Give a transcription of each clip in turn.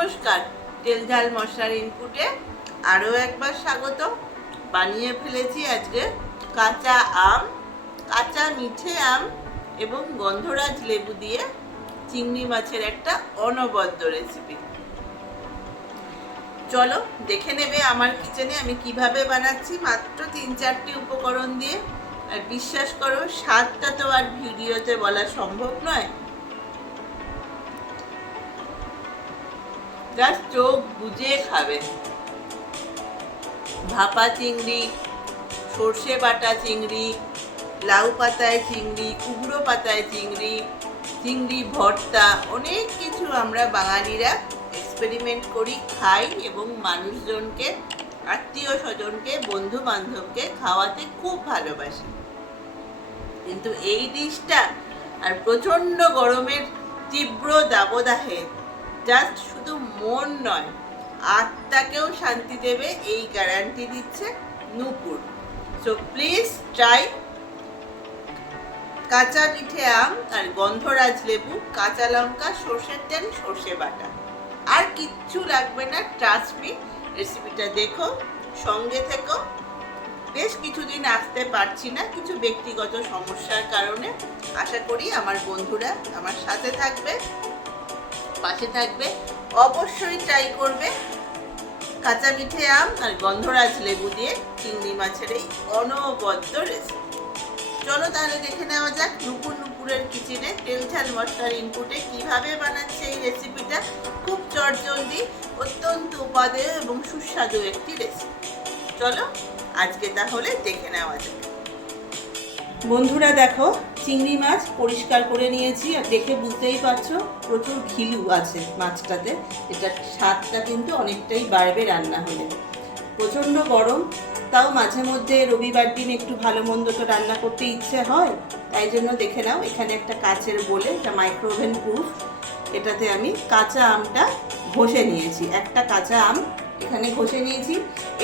নমস্কার, তেল ঝাল মশলার ইনপুটে আরও একবার স্বাগত। বানিয়ে ফেলেছি আজকে কাঁচা আম, কাঁচা মিঠে আম এবং গন্ধরাজ লেবু দিয়ে চিংড়ি মাছের একটা অনবদ্য রেসিপি। চলো দেখে নেবে আমার কিচেনে আমি কিভাবে বানাচ্ছি, মাত্র 3-4টি উপকরণ দিয়ে। আর বিশ্বাস করো, স্বাদটা তো আর ভিডিওতে বলা সম্ভব নয়, জাস্ট চোখ বুজে খাবে। ভাপা চিংড়ি, সর্ষে বাটা চিংড়ি, লাউ পাতায় চিংড়ি, কুমড়ো পাতায় চিংড়ি, চিংড়ি ভর্তা, অনেক কিছু আমরা বাঙালিরা এক্সপেরিমেন্ট করি, খাই এবং মানুষজনকে, আত্মীয় স্বজনকে, বন্ধু বান্ধবকে খাওয়াতে খুব ভালোবাসি। কিন্তু এই ডিশটা আর প্রচণ্ড গরমের তীব্র দাবদাহে জাস্ট শুধু মন নয়, আত্মাকেও শান্তি দেবে, এই গ্যারান্টি দিচ্ছে নূপুর। সো প্লিজ ট্রাই কাঁচা মিঠে আম আর গন্ধরাজ লেবু, কাঁচা লঙ্কা, সর্ষের তেল, সর্ষে বাটা, আর কিচ্ছু লাগবে না। ট্রাস্ট মি, রেসিপিটা দেখো, সঙ্গে থেকো। বেশ কিছুদিন আসতে পারছি না কিছু ব্যক্তিগত সমস্যার কারণে। আশা করি আমার বন্ধুরা আমার সাথে থাকবে, পাশে থাকবে। অবশ্যই ট্রাই করবে কাঁচা মিঠে আম আর গন্ধরাজ লেবু দিয়ে চিংড়ি মাছের এই অনবদ্য রেসিপি। চলো তাহলে দেখে নেওয়া যাক নুপুরের কিচেনে তেল ঝাল মশলার ইনপুটে কিভাবে বানাচ্ছে এই রেসিপিটা। খুব চটজলদি, অত্যন্ত উপাদেয় এবং সুস্বাদু একটি রেসিপি। চলো আজকে তাহলে দেখে নেওয়া যাক। বন্ধুরা দেখো, চিংড়ি মাছ পরিষ্কার করে নিয়েছি, আর দেখে বুঝতেই পারছো প্রচুর ঘিলু আছে মাছটাতে। এটা স্বাদটা কিন্তু অনেকটাই বাড়বে রান্না হলে। প্রচণ্ড গরম, তাও মাঝে মধ্যে রবিবার দিন একটু ভালো মন্দ তো রান্না করতে ইচ্ছে হয়। তাই জন্য দেখে নাও, এখানে একটা কাচের বলে, এটা মাইক্রোওভেন প্রুফ, এটাতে আমি কাঁচা আমটা ঘষে নিয়েছি। একটা কাঁচা আম এখানে ঘষে নিয়েছি।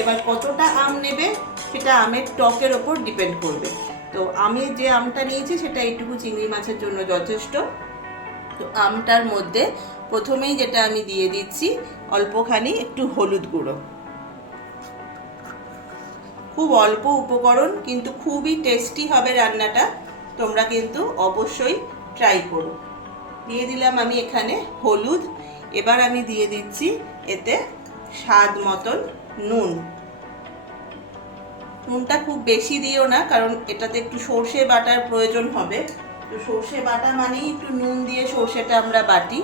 এবার কতটা আম নেবে সেটা আমের টকের ওপর ডিপেন্ড করবে। তো আমি যে আমটা নিয়েছি সেটা এইটুকু চিংড়ি মাছের জন্য যথেষ্ট। তো আমটার মধ্যে প্রথমেই যেটা আমি দিয়ে দিচ্ছি অল্পখানি একটু হলুদ গুঁড়ো। খুব অল্প উপকরণ, কিন্তু খুবই টেস্টি হবে রান্নাটা। তোমরা কিন্তু অবশ্যই ট্রাই করো। দিয়ে দিলাম আমি এখানে হলুদ। এবার আমি দিয়ে দিচ্ছি এতে স্বাদ মতন নুন। নুনটা খুব বেশি দিও না, কারণ এটাতে একটু সর্ষে বাটার প্রয়োজন হবে। তো সর্ষে বাটা মানেই একটু নুন দিয়ে সর্ষেটা আমরা বাটি।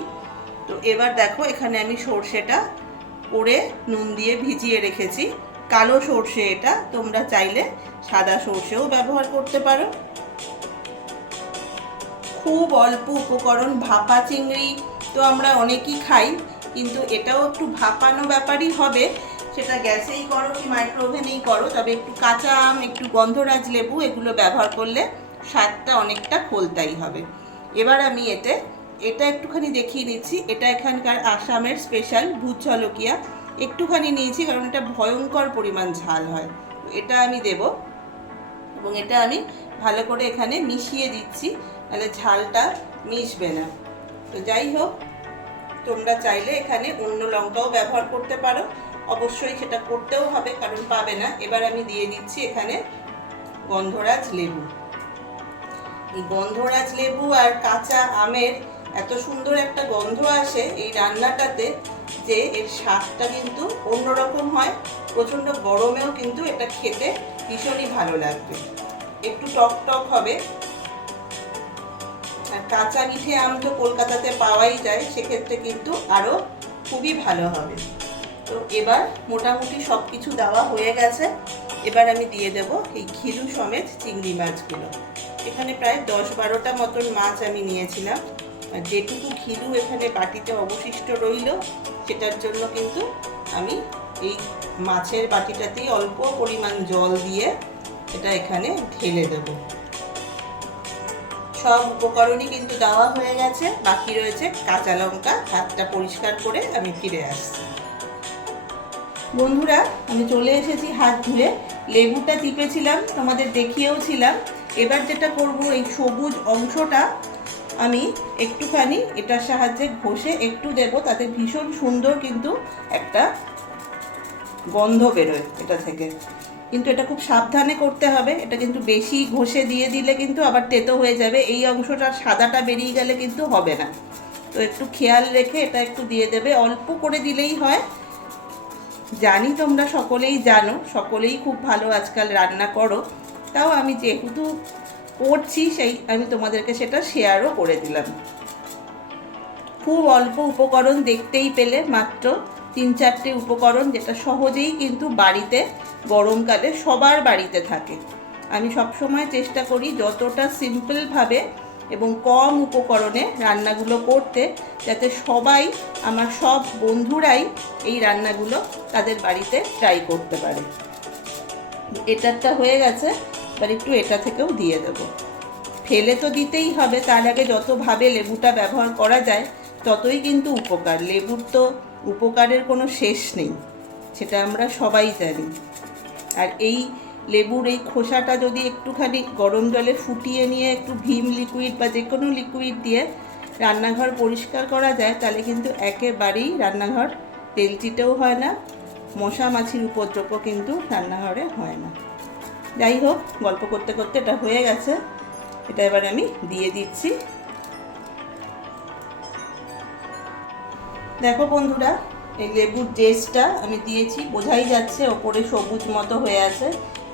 তো এবার দেখো, এখানে আমি সর্ষেটা করে নুন দিয়ে ভিজিয়ে রেখেছি। কালো সর্ষে এটা, তোমরা চাইলে সাদা সর্ষেও ব্যবহার করতে পারো। খুব অল্প উপকরণ। ভাপা চিংড়ি তো আমরা অনেকেই খাই, কিন্তু এটাও একটু ভাপানো ব্যাপারই হবে। সেটা গ্যাসেই করো কি মাইক্রোওভেনেই করো, তবে একটু কাঁচা আম, একটু গন্ধরাজ লেবু এগুলো ব্যবহার করলে স্বাদটা অনেকটা খোলতাই হবে। এবার আমি এটা একটুখানি দেখিয়ে নিচ্ছি। এটা এখানকার আসামের স্পেশাল ভূত জলকিয়া, একটুখানি নিয়েছি কারণ এটা ভয়ঙ্কর পরিমাণ ঝাল হয়। এটা আমি দেব এবং এটা আমি ভালো করে এখানে মিশিয়ে দিচ্ছি, তাহলে ঝালটা মিশবে না। তো যাই হোক, তোমরা চাইলে এখানে অন্য লঙ্কাও ব্যবহার করতে পারো, অবশ্যই সেটা করতেও হবে কারণ পাবে না। এবার আমি দিয়ে দিচ্ছি এখানে গন্ধরাজ লেবু। এই গন্ধরাজ লেবু আর কাঁচা আমের এত সুন্দর একটা গন্ধ আসে এই রান্নাটাতে, যে এর স্বাদটা কিন্তু অন্যরকম হয়। প্রচণ্ড গরমেও কিন্তু এটা খেতে ভীষণই ভালো লাগবে, একটু টক টক হবে। আর কাঁচা মিঠে আম তো কলকাতাতে পাওয়াই যায়, সেক্ষেত্রে কিন্তু আরও খুবই ভালো হবে। তো এবার মোটামুটি সব কিছু দেওয়া হয়ে গেছে। এবার আমি দিয়ে দেব এই ঘিলু সমেত চিংড়ি মাছগুলো। এখানে প্রায় 10-12টা মতন মাছ আমি নিয়েছিলাম। আর যেটুকু ঘিলু এখানে বাটিতে অবশিষ্ট রইল, সেটার জন্য কিন্তু আমি এই মাছের বাটিটাতেই অল্প পরিমাণ জল দিয়ে এটা এখানে ঢেলে দেব। সব উপকরণই কিন্তু দেওয়া হয়ে গেছে, বাকি রয়েছে কাঁচা লঙ্কা। হাতটা পরিষ্কার করে আমি ফিরে আসছি। বন্ধুরা, আমি চলে এসেছি হাত ধুয়ে। লেবুটা টিপেছিলাম, তোমাদের দেখিয়েও ছিলাম। এবার যেটা করব, এই সবুজ অংশটা আমি একটুখানি এটার সাহায্যে ঘষে একটু দেব, তাতে ভীষণ সুন্দর কিন্তু একটা গন্ধ বেরোয় এটা থেকে। কিন্তু এটা খুব সাবধানে করতে হবে, এটা কিন্তু বেশি ঘষে দিয়ে দিলে কিন্তু আবার তেতো হয়ে যাবে, এই অংশটা সাদাটা বেরিয়ে গেলে কিন্তু হবে না। তো একটু খেয়াল রেখে এটা একটু দিয়ে দেবে, অল্প করে দিলেই হয়। জানি তোমরা সকলেই জানো, সকলেই খুব ভালো আজকাল রান্না করো, তাও আমি যেহেতু করছি সেই আমি তোমাদেরকে সেটা শেয়ারও করে দিলাম। খুব অল্প উপকরণ, দেখতেই পেলে মাত্র 3-4টে উপকরণ, যেটা সহজেই কিন্তু বাড়িতে গরমকালে সবার বাড়িতে থাকে। আমি সবসময় চেষ্টা করি যতটা সিম্পলভাবে এবং কম উপকরণে রান্নাগুলো করতে, যাতে সবাই, আমার সব বন্ধুরাই এই রান্নাগুলো তাদের বাড়িতে ট্রাই করতে পারে। এটারটা হয়ে গেছে, এবার একটু এটা থেকেও দিয়ে দেবো। ফেলে তো দিতেই হবে, তার আগে যতভাবে লেবুটা ব্যবহার করা যায় ততই কিন্তু উপকার। লেবুর তো উপকারের কোনো শেষ নেই, সেটা আমরা সবাই জানি। আর এই লেবুর এই খোসাটা যদি একটুখানি গরম জলে ফুটিয়ে নিয়ে একটু ভিম লিকুইড বা যে কোনো লিকুইড দিয়ে রান্নাঘর পরিষ্কার করা যায়, তাহলে কিন্তু একেবারেই রান্নাঘর তেলচিটেও হয় না, মশা মাছির উপদ্রবও কিন্তু রান্নাঘরে হয় না। যাই হোক, গল্প করতে করতে এটা হয়ে গেছে, এটা এবার আমি দিয়ে দিচ্ছি। দেখো বন্ধুরা, এই লেবুর জেসটা আমি দিয়েছি, বোঝাই যাচ্ছে ওপরে সবুজ মতো হয়ে আছে।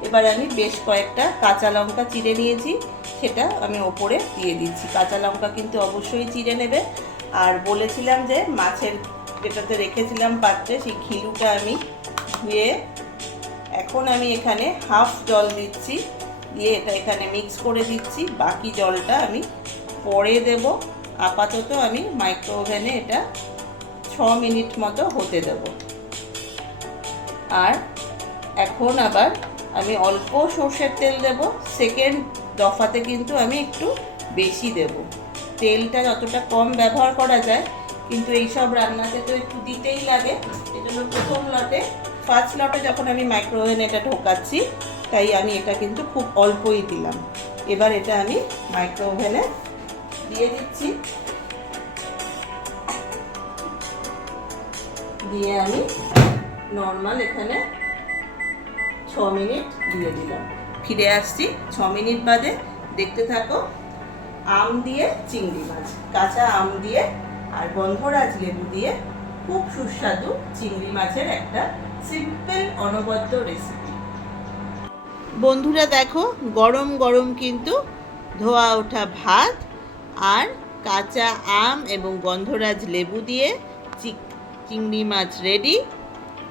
এবার আমি বেশ কয়েকটা কাঁচা লঙ্কা চিড়ে নিয়েছি, সেটা আমি ওপরে দিয়ে দিচ্ছি। কাঁচা লঙ্কা কিন্তু অবশ্যই চিড়ে নেবে। আর বলেছিলাম যে মাছের যেটাতে রেখেছিলাম পাত্রে, সেই ঘিলুটা আমি ধুয়ে এখন আমি এখানে হাফ জল দিচ্ছি, দিয়ে এটা এখানে মিক্স করে দিচ্ছি। বাকি জলটা আমি পরে দেব। আপাতত আমি মাইক্রো ওভেনে এটা 6 মিনিট মতো হতে দেব। আর এখন আবার আমি অল্প সর্ষের তেল দেব, সেকেন্ড দফাতে কিন্তু আমি একটু বেশি দেব। তেলটা যতটা কম ব্যবহার করা যায়, কিন্তু এইসব রান্নাতে তো একটু দিতেই লাগে, এজন্য প্রথম লটে, ফার্স্ট লটে যখন আমি মাইক্রো ওভেনে এটা ঢোকাচ্ছি, তাই আমি এটা কিন্তু খুব অল্পই দিলাম। এবার এটা আমি মাইক্রো ওভেনে দিয়ে দিচ্ছি, দিয়ে আমি নর্মাল এখানে 6 মিনিট দিয়ে দিলাম। ফিরে আসছি 6 মিনিট বাদে, দেখতে থাকো। আম দিয়ে চিংড়ি মাছ, কাঁচা আম দিয়ে আর গন্ধরাজ লেবু দিয়ে খুব সুস্বাদু চিংড়ি মাছের একটা সিম্পল অনবদ্য রেসিপি। বন্ধুরা দেখো, গরম গরম কিন্তু ধোয়া ওঠা ভাত আর কাঁচা আম এবং গন্ধরাজ লেবু দিয়ে চিংড়ি মাছ রেডি।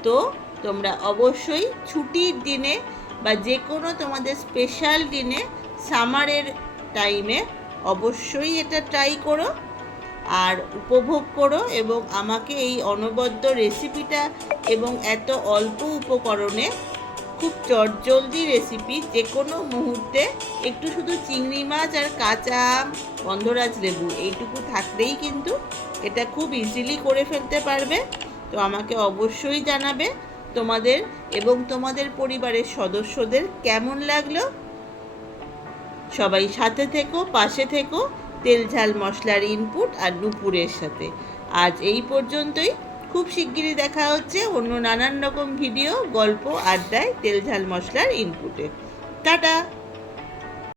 তো তোমরা অবশ্যই ছুটির দিনে বা যে কোনো তোমাদের স্পেশাল দিনে, সামারের টাইমে অবশ্যই এটা ট্রাই করো আর উপভোগ করো, এবং আমাকে এই অনবদ্য রেসিপিটা এবং এত অল্প উপকরণে খুব চটজলদি রেসিপি, যে কোনো মুহূর্তে একটু শুধু চিংড়ি মাছ আর কাঁচা আম, গন্ধরাজ লেবু এইটুকু থাকলেই কিন্তু এটা খুব ইজিলি করে ফেলতে পারবে। তো আমাকে অবশ্যই জানাবে তোমাদের এবং তোমাদের পরিবারের সদস্যদের কেমন লাগলো। সবাই সাথে থেকো, পাশে থেকো, তেল ঝাল মশলার ইনপুট আর নুপুরের সাথে। আজ এই পর্যন্তই। খুব শিগগিরই দেখা হচ্ছে অন্য নানান রকম ভিডিও, গল্প, আড্ডায়, তেল ঝাল মশলার ইনপুটে। টাটা।